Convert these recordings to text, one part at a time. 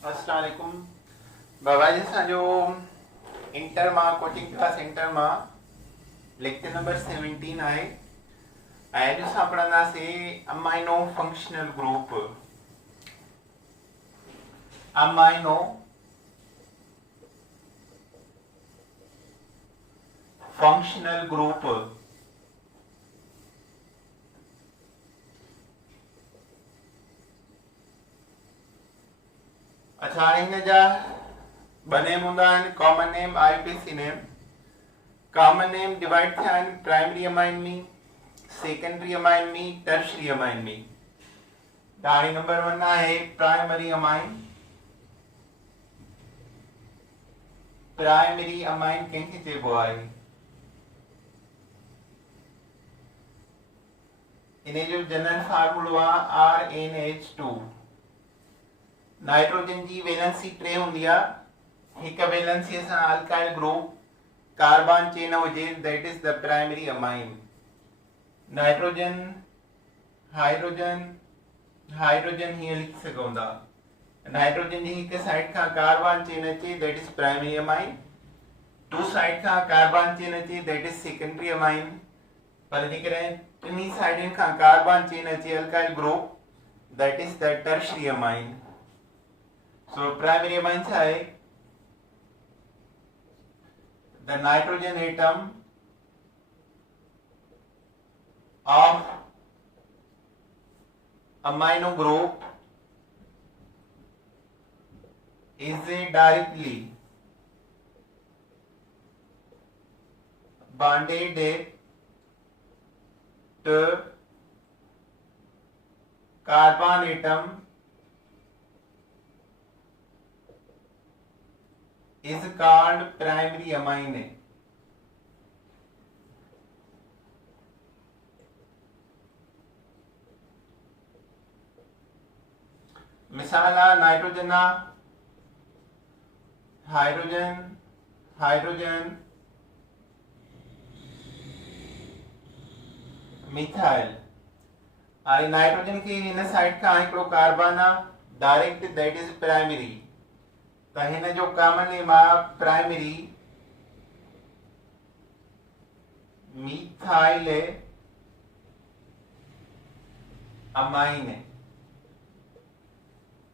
अस्सलाम वालेकुम बाबा जी असांजो इंटर मां कोचिंग क्लास इंटर मां लेक्चर नंबर 17 आहे ऐं अॼु असां पढ़ंदासीं amino functional group. Amino functional group. अच्छा हाणे हिन जा ॿ नेम हूंदा आहिनि, common name IUPAC name. Common name divide थिया आहिनि प्राइमरी अमाइन में, सेकेंडरी अमाइन में, टर्शरी अमाइन में। त हाणे नंबर 1 आहे प्राइमरी अमाइन। प्राइमरी अमाइन कंहिंखे चइबो आहे? इन जो जनरल फार्मूलो आहे RnH2। नाइट्रोजन जी वैलेंसी 3 हूंदी आहे। हिक वैलेंसी सां अल्काइल ग्रुप कार्बन चेन हुजे, that is the primary amine. Nitrogen hydrogen hydrogen हीअं लिखी सघूं था। नाइट्रोजन जी हिक साइड खां कार्बन चेन अचे, that is primary amine. 2 side Khan carbon chain अचे, दैट इज सेकेंडरी अमाइन। पर जेकॾहिं टिनी साइडुनि खां कार्बन चेन अचे alkyl group, that is the tertiary amine. So primary amine छा आहे? The nitrogen atom of amino group is directly bonded to carbon atom is called primary amine। मिसाल आहे nitrogen आहे, hydrogen hydrogen methyl. हाणे nitrogen खे हिन side खां हिकिड़ो carbon आहे डायरेक्ट, दैट इज प्राइमरी। त हिन जो कॉमन नेम आहे primary methyl amine.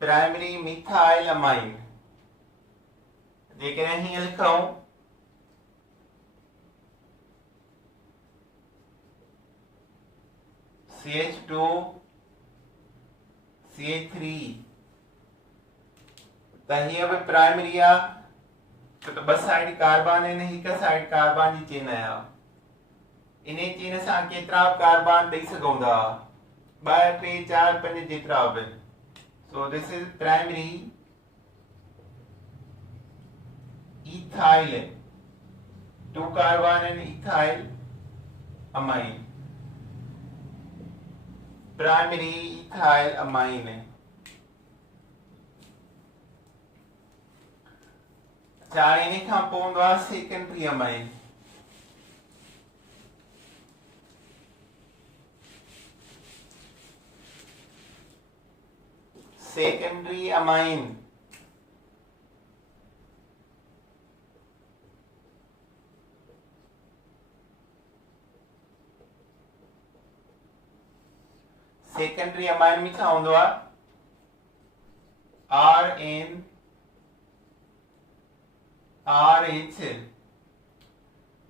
Primary methyl amine. जेकॾहिं हीअं लिखूं CH2 CH3 त हीअं बि प्राइमरी आहे, छो त ॿ साइड कार्बन आहिनि, हिक साइड कार्बन जी चेन आहे। इन चेन सां केतिरा कार्बन ॾेई सघूं था? 2 3 4 5 जेतिरा बि। So this is primary ethyl. 2 carbon आहिनि, ethyl amine. Primary ethyl amine. हाणे इन खां पोइ हूंदो आहे secondary amine. Secondary amine secondary amine में छा हूंदो आहे? RN RH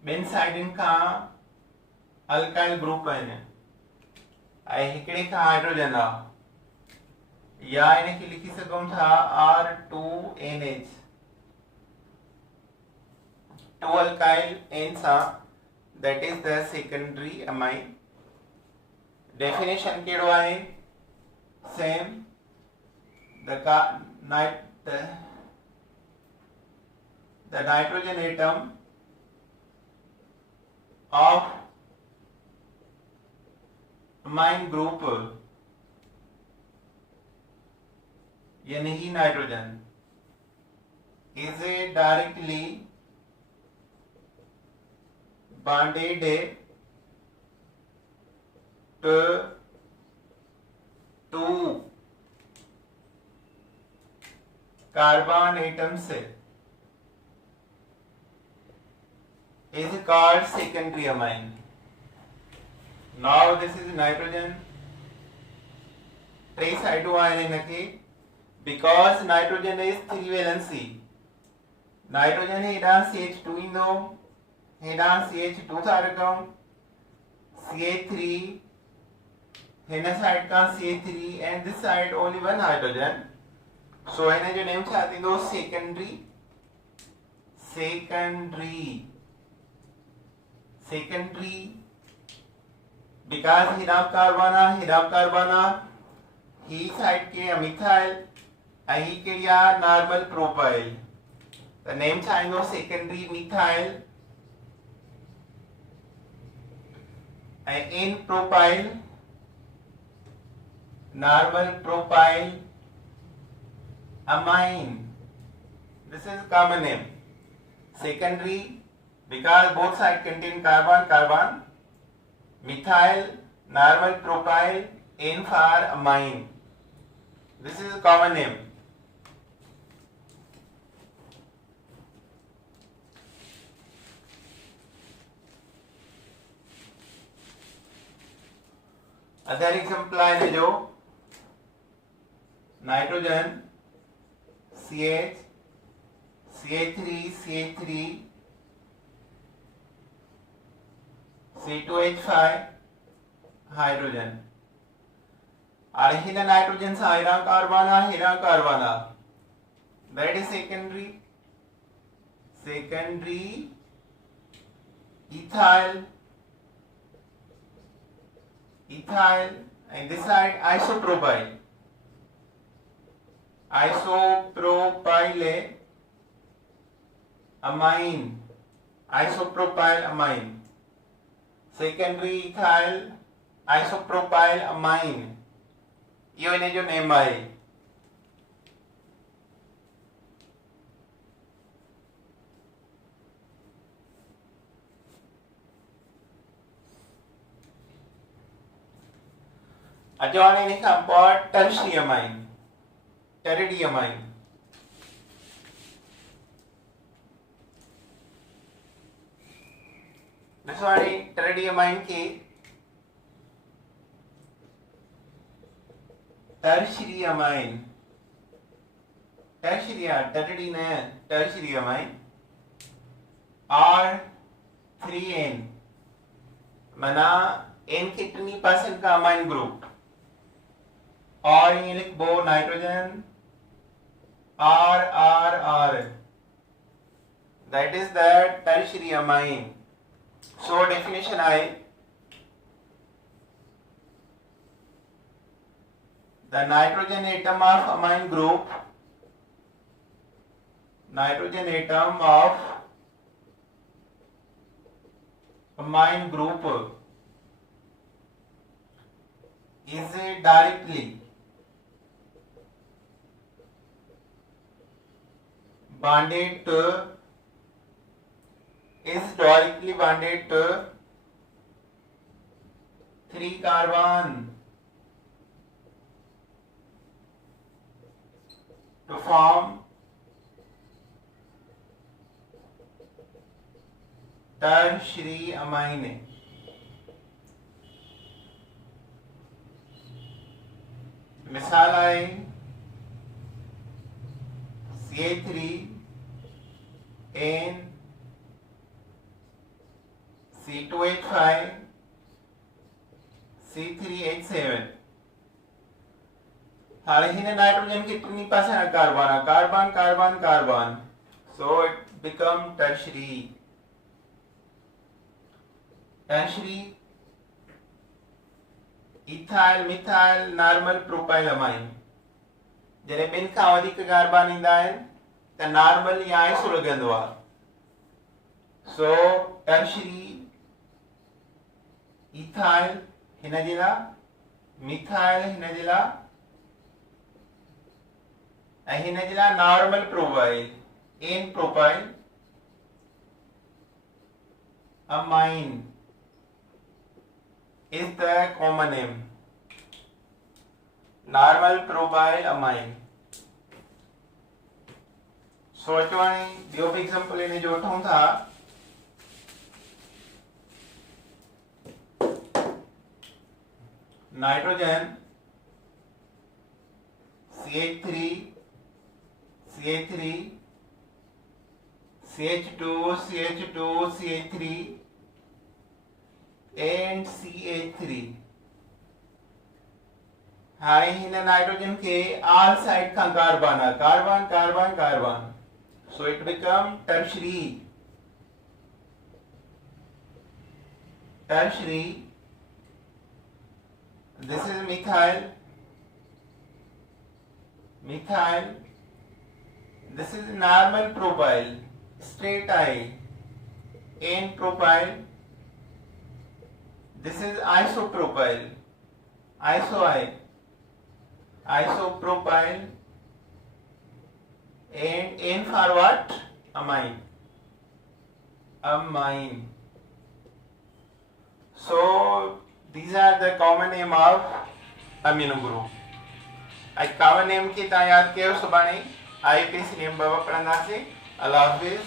ॿिनि साइडुनि खां अल्काइल ग्रुप आहिनि ऐं हिकिड़े खां हाइड्रोजन आहे, या इनखे लिखी सघूं था R2NH। 2 अल्काइल N सां, that is the secondary amine. Definition कहिड़ो आहे? Same. The nitrogen atom of amine group यानी ही nitrogen is directly bonded to carbon atoms is called secondary amine. Now this is nitrogen tricytoiodine because nitrogen is 3 valency. Nitrogen hidden CH2 indo, hidden CH2 tharagam, CH3, hidden side का CH3 and this side only one hydrogen. So इन्हें जो name चाहते हैं secondary because hidden carbana he side के methyl अही के या normal propyl. The name चाहेंगे secondary methyl and in propyl normal propyl amine. This is common name. Secondary because both sides contain carbon. Methyl normal propyl N for amine. This is a common name. Other example है जो nitrogen CH CH3 C2H5 hydrogen और Hina nitrogen से हीरा कार्बना that is secondary ethyl and this side isopropyl amine secondary ethyl isopropyl amine ये इन्हें जो name आए अजवाने ने compound tertiary amine टेरिडियमाइन नसवानी टेरिडियमाइन के tertiary amine tertiary amine R3N मना N कितनी परसेंट का अमाइन ग्रुप और ये लिख बो nitrogen R that is the tertiary amine. So definition I the nitrogen atom of amine group is directly bonded to 3 carbon to form tertiary amine. मिसाल आए CH3N C2H5 C3H7 हाल ही में nitrogen कितनी percent carbon so it become tertiary ethyl methyl normal propyl amine जने बिन का अधिक carbon इंदा है त नॉर्मल या आइसो लगंदो आ सो टर्शियरी ethyl हिनजिला methyl हिनजिला normal propyl n propyl amine is the common name normal propyl amine. सो अचो हाणे ॿियो बि एग्जांपल इन जो वठूं था। Nitrogen CH3 CH3 CH2 CH2 CH3 and CH3। हाणे हिन नाइट्रोजन के आल साइड का कार्बन है, carbon carbon carbon, so it become tertiary। This is methyl, methyl, this is normal propyl, straight I, N propyl, this is isopropyl, iso I, isopropyl, and N for what? Amine, amine। So these are the common name of amino group। आज common name की तव्हां यादि कयो, सुभाणे IUPAC name पढ़ंदासीं। अल्लाह हाफ़िज़।